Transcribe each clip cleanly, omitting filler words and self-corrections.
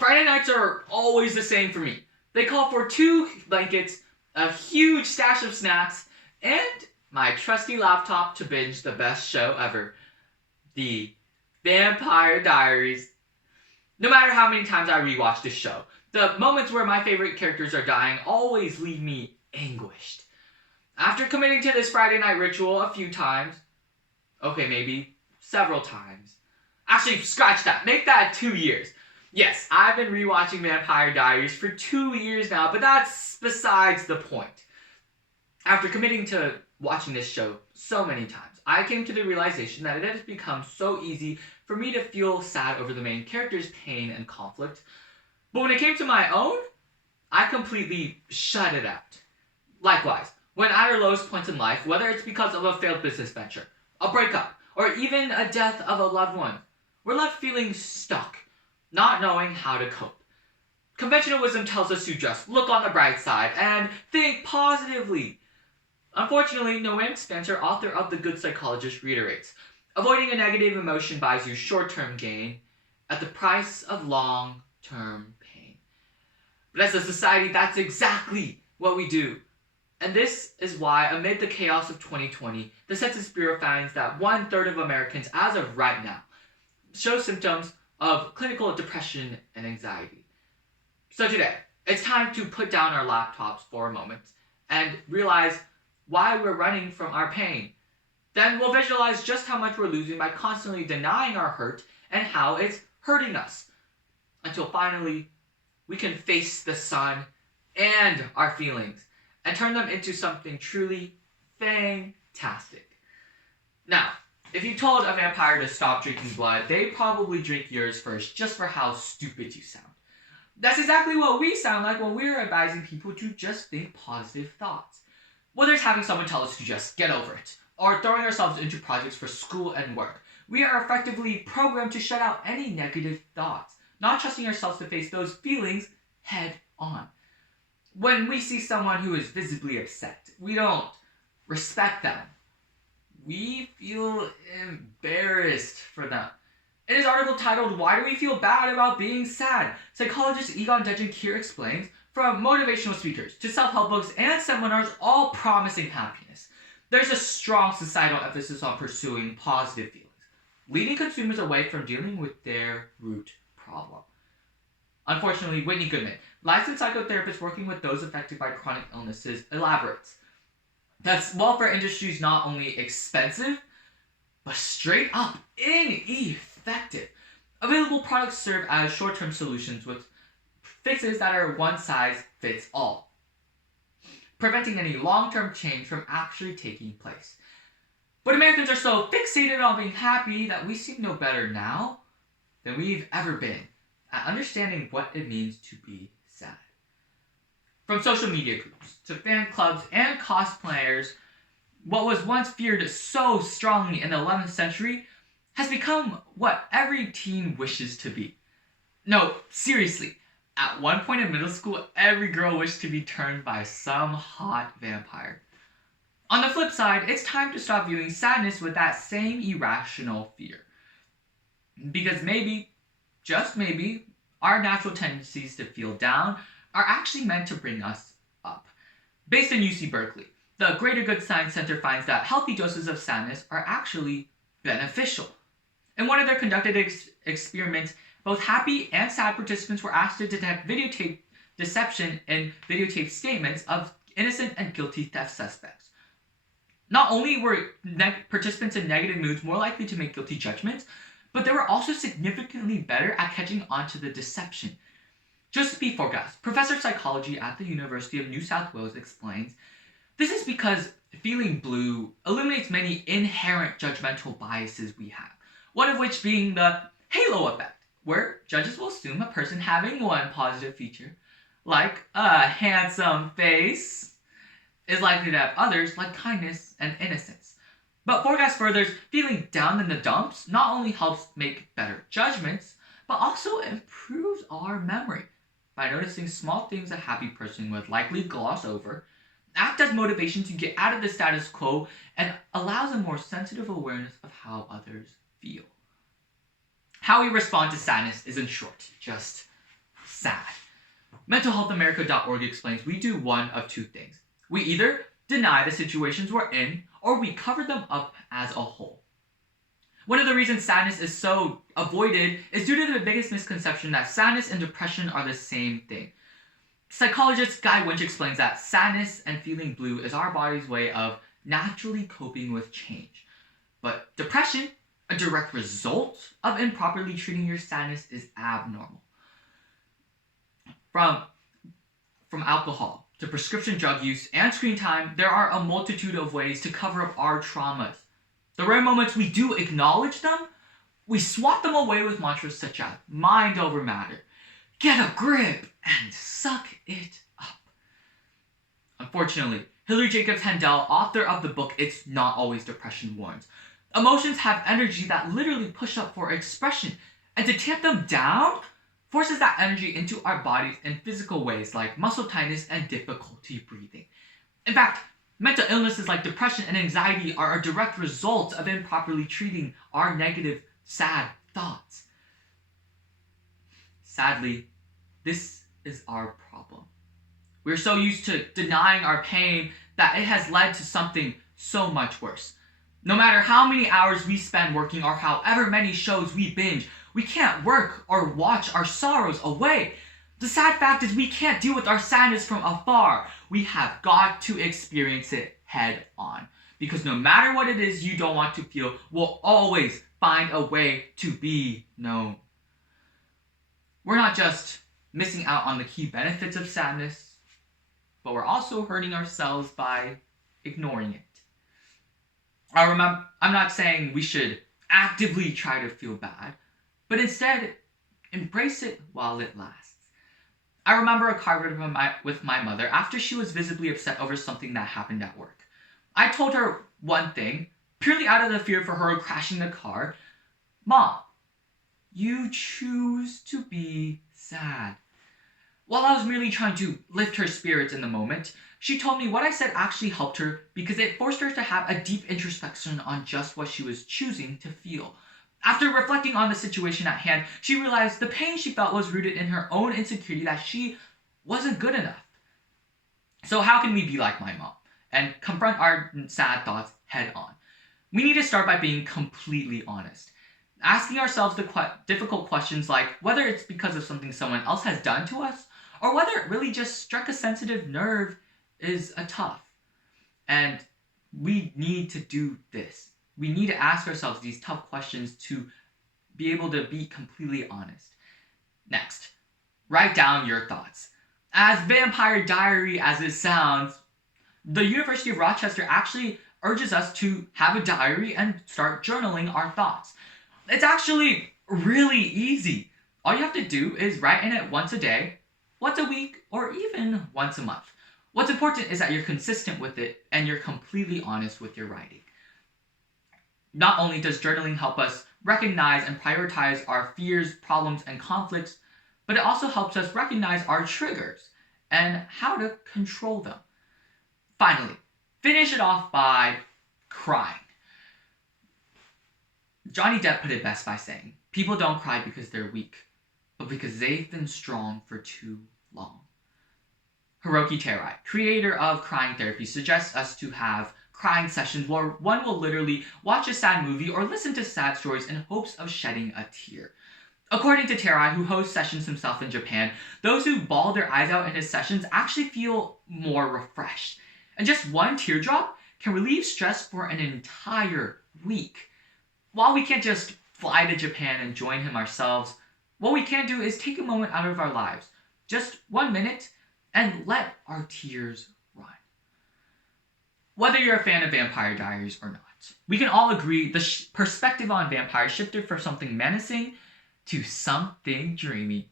Friday nights are always the same for me. They call for 2 blankets, a huge stash of snacks, and my trusty laptop to binge the best show ever, the Vampire Diaries. No matter how many times I rewatch this show, the moments where my favorite characters are dying always leave me anguished. After committing to this Friday night ritual a few times, okay, maybe several times. Actually, scratch that. Make that 2 years. Yes, I've been rewatching Vampire Diaries for 2 years now, but that's besides the point. After committing to watching this show so many times, I came to the realization that it has become so easy for me to feel sad over the main character's pain and conflict. But when it came to my own, I completely shut it out. Likewise, when at our lowest points in life, whether it's because of a failed business venture, a breakup, or even a death of a loved one, we're left feeling stuck, not knowing how to cope. Conventional wisdom tells us to just look on the bright side and think positively. Unfortunately, Noam Spencer, author of The Good Psychologist, reiterates, avoiding a negative emotion buys you short-term gain at the price of long-term pain. But as a society, that's exactly what we do. And this is why, amid the chaos of 2020, the Census Bureau finds that 1/3 of Americans, as of right now, show symptoms of clinical depression and anxiety. So today, it's time to put down our laptops for a moment and realize why we're running from our pain. Then we'll visualize just how much we're losing by constantly denying our hurt and how it's hurting us, until finally we can face the sun and our feelings and turn them into something truly fantastic. Now, if you told a vampire to stop drinking blood, they'd probably drink yours first, just for how stupid you sound. That's exactly what we sound like when we're advising people to just think positive thoughts. Whether it's having someone tell us to just get over it, or throwing ourselves into projects for school and work, we are effectively programmed to shut out any negative thoughts, not trusting ourselves to face those feelings head on. When we see someone who is visibly upset, we don't respect them. We feel embarrassed for them. In his article titled, "Why Do We Feel Bad About Being Sad?" psychologist Egon Degenkier explains, from motivational speakers to self-help books and seminars, all promising happiness, there's a strong societal emphasis on pursuing positive feelings, leading consumers away from dealing with their root problem. Unfortunately, Whitney Goodman, licensed psychotherapist working with those affected by chronic illnesses, elaborates that welfare industry is not only expensive, but straight up ineffective. Available products serve as short-term solutions with fixes that are one size fits all, preventing any long-term change from actually taking place. But Americans are so fixated on being happy that we seem no better now than we've ever been at understanding what it means to be sad. From social media groups to fan clubs and cosplayers, what was once feared so strongly in the 11th century has become what every teen wishes to be. No, seriously, at one point in middle school, every girl wished to be turned by some hot vampire. On the flip side, it's time to stop viewing sadness with that same irrational fear. Because maybe, just maybe, our natural tendencies to feel down are actually meant to bring us up. Based in UC Berkeley, the Greater Good Science Center finds that healthy doses of sadness are actually beneficial. In one of their conducted experiments, both happy and sad participants were asked to detect videotape deception in videotape statements of innocent and guilty theft suspects. Not only were participants in negative moods more likely to make guilty judgments, but they were also significantly better at catching on to the deception. Joseph B. Forgas, professor of psychology at the University of New South Wales, explains, this is because feeling blue eliminates many inherent judgmental biases we have, one of which being the halo effect, where judges will assume a person having one positive feature, like a handsome face, is likely to have others like kindness and innocence. But Forgas furthers, feeling down in the dumps not only helps make better judgments, but also improves our memory by noticing small things a happy person would likely gloss over, act as motivation to get out of the status quo, and allows a more sensitive awareness of how others feel. How we respond to sadness is, in short, just sad. MentalHealthAmerica.org explains we do one of two things. We either deny the situations we're in, or we cover them up as a whole. One of the reasons sadness is so avoided is due to the biggest misconception that sadness and depression are the same thing. Psychologist Guy Winch explains that sadness and feeling blue is our body's way of naturally coping with change. But depression, a direct result of improperly treating your sadness, is abnormal. From alcohol to prescription drug use and screen time, there are a multitude of ways to cover up our traumas. The rare moments we do acknowledge them, we swat them away with mantras such as mind over matter, get a grip, and suck it up. Unfortunately, Hilary Jacobs Handel, author of the book It's Not Always Depression, warns, emotions have energy that literally push up for expression, and to tamp them down forces that energy into our bodies in physical ways like muscle tightness and difficulty breathing. In fact, mental illnesses like depression and anxiety are a direct result of improperly treating our negative, sad thoughts. Sadly, this is our problem. We're so used to denying our pain that it has led to something so much worse. No matter how many hours we spend working or however many shows we binge, we can't work or watch our sorrows away. The sad fact is we can't deal with our sadness from afar. We have got to experience it head on. Because no matter what it is you don't want to feel, we'll always find a way to be known. We're not just missing out on the key benefits of sadness, but we're also hurting ourselves by ignoring it. I'm not saying we should actively try to feel bad, but instead embrace it while it lasts. I remember a car ride with my mother after she was visibly upset over something that happened at work. I told her one thing, purely out of the fear for her crashing the car. Mom, you choose to be sad. While I was merely trying to lift her spirits in the moment, she told me what I said actually helped her because it forced her to have a deep introspection on just what she was choosing to feel. After reflecting on the situation at hand, she realized the pain she felt was rooted in her own insecurity that she wasn't good enough. So how can we be like my mom and confront our sad thoughts head on? We need to start by being completely honest. Asking ourselves the difficult questions like whether it's because of something someone else has done to us or whether it really just struck a sensitive nerve is tough. And we need to do this. We need to ask ourselves these tough questions to be able to be completely honest. Next, write down your thoughts. As Vampire Diary as it sounds, the University of Rochester actually urges us to have a diary and start journaling our thoughts. It's actually really easy. All you have to do is write in it once a day, once a week, or even once a month. What's important is that you're consistent with it and you're completely honest with your writing. Not only does journaling help us recognize and prioritize our fears, problems, and conflicts, but it also helps us recognize our triggers and how to control them. Finally, finish it off by crying. Johnny Depp put it best by saying, people don't cry because they're weak, but because they've been strong for too long. Hiroki Terai, creator of crying therapy, suggests us to have crying sessions where one will literally watch a sad movie or listen to sad stories in hopes of shedding a tear. According to Terai, who hosts sessions himself in Japan, those who bawl their eyes out in his sessions actually feel more refreshed. And just one teardrop can relieve stress for an entire week. While we can't just fly to Japan and join him ourselves, what we can do is take a moment out of our lives, just 1 minute, and let our tears run. Whether you're a fan of Vampire Diaries or not, we can all agree the perspective on vampires shifted from something menacing to something dreamy.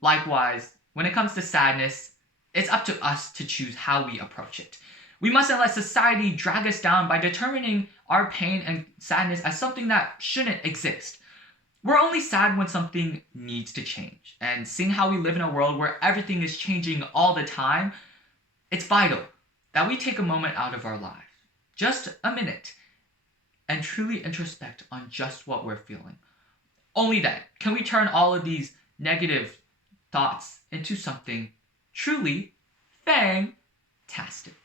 Likewise, when it comes to sadness, it's up to us to choose how we approach it. We mustn't let society drag us down by determining our pain and sadness as something that shouldn't exist. We're only sad when something needs to change. And seeing how we live in a world where everything is changing all the time, it's vital that we take a moment out of our lives, just a minute, and truly introspect on just what we're feeling. Only then can we turn all of these negative thoughts into something truly Fang-tastic.